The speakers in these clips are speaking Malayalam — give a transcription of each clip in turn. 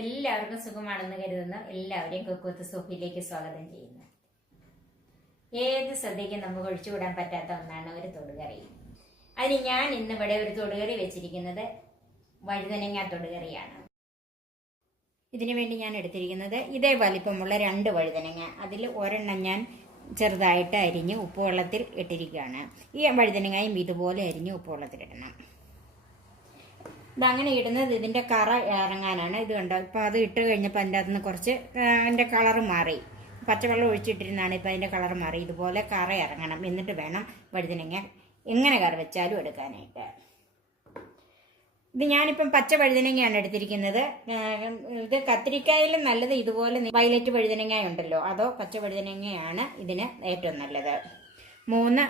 എല്ലാവർക്കും സുഖമാണെന്ന് കരുതുന്നു. എല്ലാവരെയും കുക്കൂത്ത് സോഫിയിലേക്ക് സ്വാഗതം ചെയ്യുന്നു. ഏത് സദ്യക്കും നമുക്ക് ഒഴിച്ചുകൂടാൻ പറ്റാത്ത ഒന്നാണ് ഒരു തൊടുകറി. അതിന് ഞാൻ ഇന്നിവിടെ ഒരു തൊടുകറി വെച്ചിരിക്കുന്നത് വഴുതനങ്ങ തൊടുകറിയാണ്. ഇതിനു വേണ്ടി ഞാൻ എടുത്തിരിക്കുന്നത് ഇതേ വലിപ്പമുള്ള 2 വഴുതനങ്ങ. അതിൽ ഒരെണ്ണം ഞാൻ ചെറുതായിട്ട് അരിഞ്ഞ് ഉപ്പുവെള്ളത്തിൽ ഇട്ടിരിക്കുകയാണ്. ഈ വഴുതനങ്ങയും ഇതുപോലെ അരിഞ്ഞ് ഉപ്പുവെള്ളത്തിലിടണം. ഇതങ്ങനെ ഇടുന്നത് ഇതിൻ്റെ കറ ഇറങ്ങാനാണ്. ഇത് കണ്ടോ, ഇപ്പോൾ അത് ഇട്ട് കഴിഞ്ഞപ്പോൾ അതിൻ്റെ അകത്തുനിന്ന് കുറച്ച് അതിൻ്റെ കളറ് മാറി. പച്ചവെള്ളം ഒഴിച്ചിട്ടിരുന്നാണ് ഇപ്പോൾ അതിൻ്റെ കളർ മാറി. ഇതുപോലെ കറ ഇറങ്ങണം. എന്നിട്ട് വേണം വഴുതനങ്ങ എങ്ങനെ കറി വെച്ചാലും എടുക്കാനായിട്ട്. ഇത് ഞാനിപ്പം പച്ച വഴുതനങ്ങയാണ് എടുത്തിരിക്കുന്നത്. ഇത് കത്തിരിക്കായാലും നല്ലത് ഇതുപോലെ വയലറ്റ് വഴുതനങ്ങ ഉണ്ടല്ലോ, അതോ പച്ച വഴുതനങ്ങയാണ് ഇതിന് ഏറ്റവും നല്ലത്. 3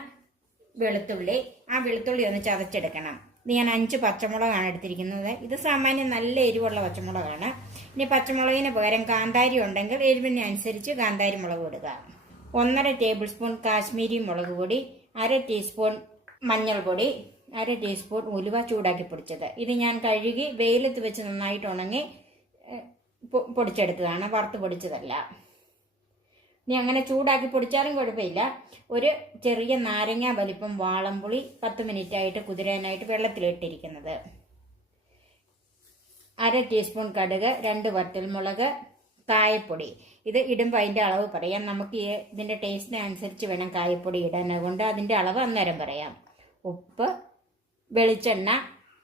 വെളുത്തുള്ളി. ആ വെളുത്തുള്ളി ഒന്ന് ചതച്ചെടുക്കണം. ഇത് ഞാൻ 5 പച്ചമുളകാണ് എടുത്തിരിക്കുന്നത്. ഇത് സാമാന്യം നല്ല എരിവുള്ള പച്ചമുളകാണ്. ഇനി പച്ചമുളകിന് പകരം കാന്താരി ഉണ്ടെങ്കിൽ എരിവിനനുസരിച്ച് കാന്താരി മുളക് ഇടുക. 1.5 ടേബിൾ സ്പൂൺ കാശ്മീരി മുളക് പൊടി, 1/2 ടീസ്പൂൺ മഞ്ഞൾപ്പൊടി, 1/2 ടീസ്പൂൺ ഉലുവ ചൂടാക്കി പൊടിച്ചത്. ഇത് ഞാൻ കഴുകി വെയിലത്ത് വെച്ച് നന്നായിട്ട് ഉണങ്ങി പൊടിച്ചെടുത്തതാണ്, വറുത്ത് പൊടിച്ചതല്ല. ഇനി അങ്ങനെ ചൂടാക്കി പൊടിച്ചാലും കുഴപ്പമില്ല. ഒരു ചെറിയ നാരങ്ങ വലിപ്പം വാളംപുളി 10 മിനിറ്റ് ആയിട്ട് കുതിരാനായിട്ട് വെള്ളത്തിലിട്ടിരിക്കുന്നത്. 1/2 ടീസ്പൂൺ കടുക്, 2 വറ്റൽമുളക്, കായപ്പൊടി. ഇത് ഇടുമ്പോൾ അതിൻ്റെ അളവ് പറയാം. നമുക്ക് ഇതിൻ്റെ ടേസ്റ്റിനനുസരിച്ച് വേണം കായപ്പൊടി ഇടാൻ, അതുകൊണ്ട് അതിൻ്റെ അളവ് അന്നേരം പറയാം. ഉപ്പ്, വെളിച്ചെണ്ണ,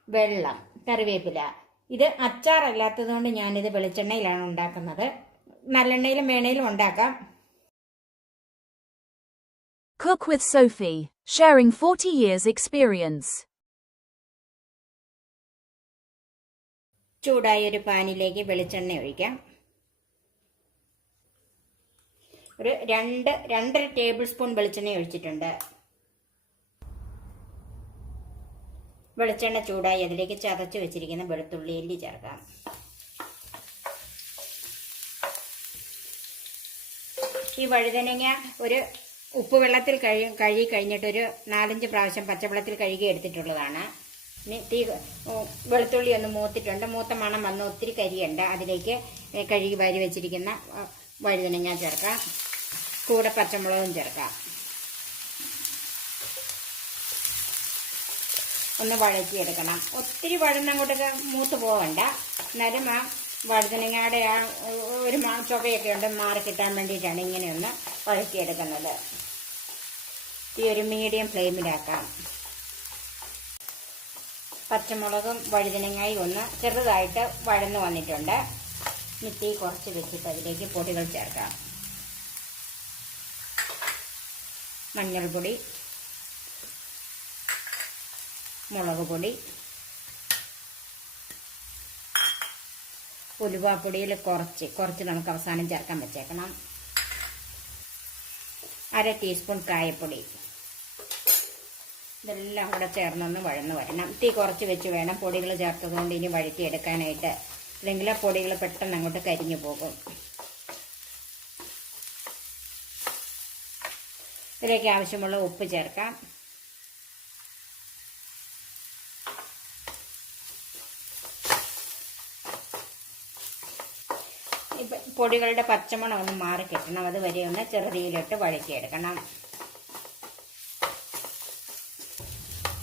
വെള്ളം, കറിവേപ്പില. ഇത് അച്ചാറല്ലാത്തത് കൊണ്ട് ഞാനിത് വെളിച്ചെണ്ണയിലാണ് ഉണ്ടാക്കുന്നത്. നല്ലെണ്ണയിലും വേണയിലും ഉണ്ടാക്കാം. Cook with Sophie, sharing 40 years experience. ചൂടായ ഒരു പാനിലേക്ക് വെളിച്ചെണ്ണ ഒഴിക്കാം. ഒരു 2.5 ടേബിൾ സ്പൂൺ വെളിച്ചെണ്ണ ഒഴിച്ചിട്ടുണ്ട്. വെളിച്ചെണ്ണ ചൂടായി അതിലേക്ക് ചതച്ച് വെച്ചിരിക്കുന്ന വെളുത്തുള്ളി അല്ലി ചേർക്കാം. ഈ വഴുതനങ്ങ ഒരു ഉപ്പ് വെള്ളത്തിൽ കഴുകി കഴിഞ്ഞിട്ട് ഒരു 4-5 പ്രാവശ്യം പച്ചവെള്ളത്തിൽ കഴുകി എടുത്തിട്ടുള്ളതാണ്. ഇനി വെളുത്തുള്ളി ഒന്ന് മൂത്തിട്ടുണ്ട്. മൂത്ത മണം വന്ന് ഒത്തിരി കരിയണ്ട. അതിലേക്ക് കഴുകി വാരി വെച്ചിരിക്കുന്ന വഴുതനങ്ങ ചേർക്കാം. കൂടെ പച്ചമുളകും ചേർക്കാം. ഒന്ന് വഴറ്റിയെടുക്കണം. ഒത്തിരി വഴന്നങ്ങോട്ടൊക്കെ മൂത്ത് പോകണ്ട. എന്നാലും ആ വഴുതനങ്ങയുടെ ആ ഒരു ചൊവയൊക്കെ ഉണ്ട്, മാറി കിട്ടാൻ വേണ്ടിയിട്ടാണ് ഇങ്ങനെയൊന്ന് വഴറ്റിയെടുക്കുന്നത്. ഈ ഒരു മീഡിയം ഫ്ലെയിമിലാക്കാം. പച്ചമുളകും വഴുതനങ്ങയും ഒന്ന് ചെറുതായിട്ട് വഴന്നു വന്നിട്ടുണ്ട്. തീ കുറച്ച് വെച്ചിട്ട് അതിലേക്ക് പൊടികൾ ചേർക്കാം. മഞ്ഞൾപ്പൊടി, മുളക് പൊടി, ഉലുവാപ്പൊടിയിൽ കുറച്ച് നമുക്ക് അവസാനം ചേർക്കാൻ വെച്ചേക്കണം. 1/2 ടീസ്പൂൺ കായപ്പൊടി. ഇതെല്ലാം കൂടെ ചേർന്നൊന്ന് വഴന്ന് വരണം. തീ കുറച്ച് വെച്ച് വേണം പൊടികൾ ചേർത്തതുകൊണ്ട് ഇനി വഴറ്റിയെടുക്കാനായിട്ട്. അല്ലെങ്കിൽ ആ പൊടികൾ പെട്ടെന്ന് അങ്ങോട്ട് കരിഞ്ഞു പോകും. ഇതിലേക്ക് ആവശ്യമുള്ള ഉപ്പ് ചേർക്കാം. പൊടികളുടെ പച്ചമണം ഒന്ന് മാറി കിട്ടണം. അതുവരെ ഒന്ന് ചെറുതീയിലിട്ട് വഴറ്റിയെടുക്കണം.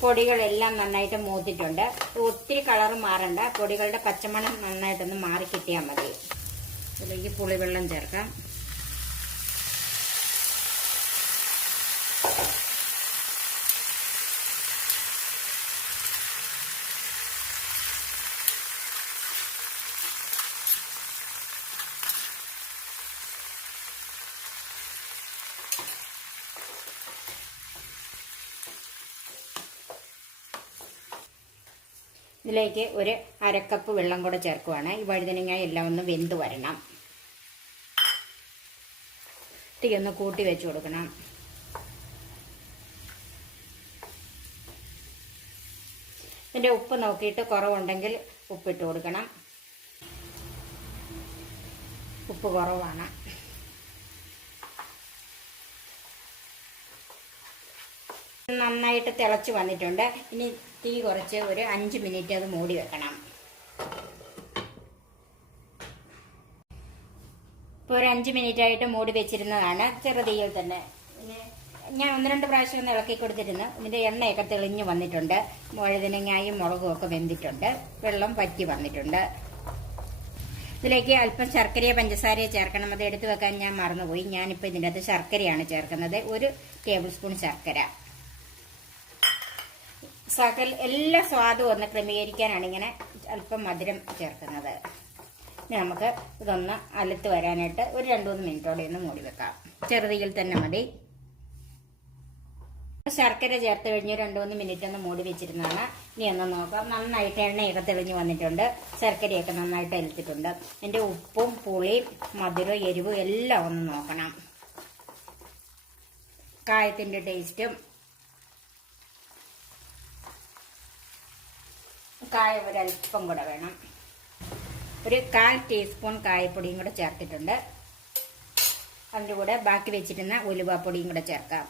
പൊടികളെല്ലാം നന്നായിട്ട് മൂത്തിട്ടുണ്ട്. ഒത്തിരി കളർ മാറണ്ട. പൊടികളുടെ പച്ചമണം നന്നായിട്ടൊന്ന് മാറി കിട്ടിയാൽ മതി. ഇതിലേക്ക് പുളിവെള്ളം ചേർക്കാം. ഇതിലേക്ക് ഒരു 1/2 കപ്പ് വെള്ളം കൂടെ ചേർക്കുവാണ്. ഈ വഴുതനങ്ങ എല്ലാം ഒന്ന് വെന്ത് വരണം. തീ ഒന്ന് കൂട്ടി വെച്ച് കൊടുക്കണം. ഇതിൻ്റെ ഉപ്പ് നോക്കിയിട്ട് കുറവുണ്ടെങ്കിൽ ഉപ്പിട്ട് കൊടുക്കണം. ഉപ്പ് കുറവാണ്. നന്നായിട്ട് തിളച്ച് വന്നിട്ടുണ്ട്. ഇനി തീ കുറച്ച് ഒരു 5 മിനിറ്റ് അത് മൂടി വെക്കണം. ഇപ്പോൾ ഒരു 5 മിനിറ്റ് ആയിട്ട് മൂടി വെച്ചിരുന്നതാണ്, ചെറുതീയിൽ തന്നെ. പിന്നെ ഞാൻ 1-2 പ്രാവശ്യം ഒന്ന് ഇളക്കി കൊടുത്തിരുന്നു. ഇതിന്റെ എണ്ണയൊക്കെ തെളിഞ്ഞു വന്നിട്ടുണ്ട്. വഴുതനങ്ങയും മുളകും ഒക്കെ വെന്തിട്ടുണ്ട്, വെള്ളം പറ്റി വന്നിട്ടുണ്ട്. ഇതിലേക്ക് അല്പം ശർക്കരയോ പഞ്ചസാരയോ ചേർക്കണം. അത് എടുത്തു വെക്കാൻ ഞാൻ മറന്നുപോയി. ഞാനിപ്പോൾ ഇതിൻ്റെ അകത്ത് ശർക്കരയാണ് ചേർക്കുന്നത്, 1 ടേബിൾ സ്പൂൺ ശർക്കര. എല്ലാ സ്വാദും ഒന്ന് ക്രമീകരിക്കാനാണ് ഇങ്ങനെ അല്പം മധുരം ചേർക്കുന്നത്. ഇനി നമുക്ക് ഇതൊന്ന് അലുത്ത് വരാനായിട്ട് ഒരു 2-3 മിനിറ്റോടെ ഒന്ന് മൂടി വെക്കാം. ചെറുതീയിൽ തന്നെ മതി. ശർക്കര ചേർത്ത് കഴിഞ്ഞ് 2-3 മിനിറ്റ് ഒന്ന് മൂടി വെച്ചിരുന്നതാണ്. ഇനി ഒന്ന് നോക്കാം. നന്നായിട്ട് എണ്ണയൊക്കെ തെളിഞ്ഞു വന്നിട്ടുണ്ട്, ശർക്കരയൊക്കെ നന്നായിട്ട് അലുത്തിട്ടുണ്ട്. എൻ്റെ ഉപ്പും പുളിയും മധുരവും എരിവും എല്ലാം ഒന്ന് നോക്കണം. കായത്തിൻ്റെ ടേസ്റ്റും, കായം ഒരല്പം കൂടെ വേണം. ഒരു 1/4 ടീസ്പൂൺ കായപ്പൊടിയും കൂടെ ചേർത്തിട്ടുണ്ട്. അതിൻ്റെ കൂടെ ബാക്കി വെച്ചിരുന്ന ഉലുവാപ്പൊടിയും കൂടെ ചേർക്കാം.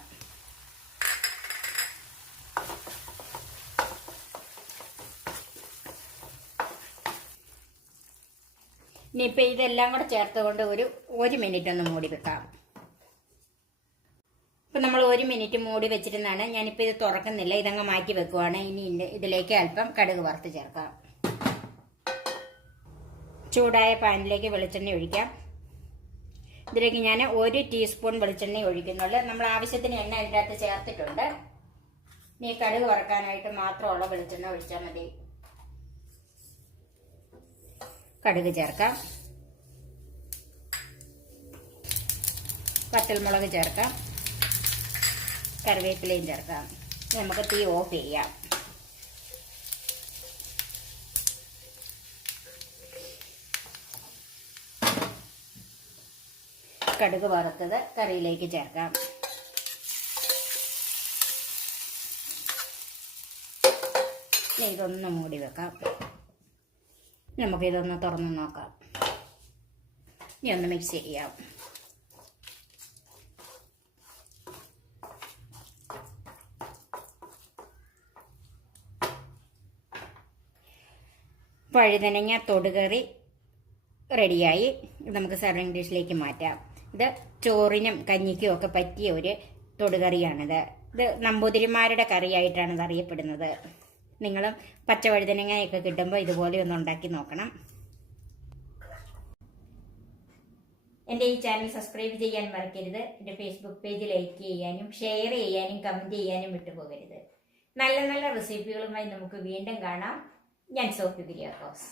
ഇനിയിപ്പോൾ ഇതെല്ലാം കൂടെ ചേർത്തുകൊണ്ട് ഒരു മിനിറ്റ് ഒന്ന് മൂടി വെക്കാം. ഇപ്പം നമ്മൾ 1 മിനിറ്റ് മൂടി വെച്ചിരുന്നാണ്. ഞാനിപ്പോൾ ഇത് തുറക്കുന്നില്ല, ഇതങ്ങ് മാറ്റി വെക്കുവാണ്. ഇനി ഇതിലേക്ക് അല്പം കടുക് വറുത്ത് ചേർക്കാം. ചൂടായ പാനിലേക്ക് വെളിച്ചെണ്ണ ഒഴിക്കാം. ഇതിലേക്ക് ഞാൻ 1 ടീസ്പൂൺ വെളിച്ചെണ്ണ ഒഴിക്കുന്നുള്ളൂ. നമ്മൾ ആവശ്യത്തിന് എണ്ണ ഇതിൻ്റെ അകത്ത് ചേർത്തിട്ടുണ്ട്. ഇനി കടുക് വറക്കാനായിട്ട് മാത്രമുള്ള വെളിച്ചെണ്ണ ഒഴിച്ചാൽ മതി. കടുക് ചേർക്കാം, വറ്റൽമുളക് ചേർക്കാം, കറിവേപ്പിലയും ചേർക്കാം. നമുക്ക് തീ ഓഫ് ചെയ്യാം. കടുക് വറുത്തത് കറിയിലേക്ക് ചേർക്കാം. ഇതൊന്ന് മൂടി വെക്കാം. നമുക്കിതൊന്ന് തുറന്ന് നോക്കാം. ഇനി ഒന്ന് മിക്സ് ചെയ്യാം. വഴുതനങ്ങ തൊടുകറി റെഡിയായി. നമുക്ക് സർവിംഗ് ഡിഷിലേക്ക് മാറ്റാം. ഇത് ചോറിനും കഞ്ഞിക്കും ഒക്കെ പറ്റിയ ഒരു തൊടുകറിയാണിത്. ഇത് നമ്പൂതിരിമാരുടെ കറിയായിട്ടാണ് ഇത് അറിയപ്പെടുന്നത്. നിങ്ങളും പച്ചവഴുതനങ്ങയൊക്കെ കിട്ടുമ്പോൾ ഇതുപോലെ ഒന്ന് ഉണ്ടാക്കി നോക്കണം. എൻ്റെ ഈ ചാനൽ സബ്സ്ക്രൈബ് ചെയ്യാൻ മറക്കരുത്. എൻ്റെ ഫേസ്ബുക്ക് പേജ് ലൈക്ക് ചെയ്യാനും ഷെയർ ചെയ്യാനും കമൻറ്റ് ചെയ്യാനും വിട്ടുപോകരുത്. നല്ല നല്ല റെസിപ്പികളുമായി നമുക്ക് വീണ്ടും കാണാം. ഞാൻ സോഫി കുര്യാക്കോസ്.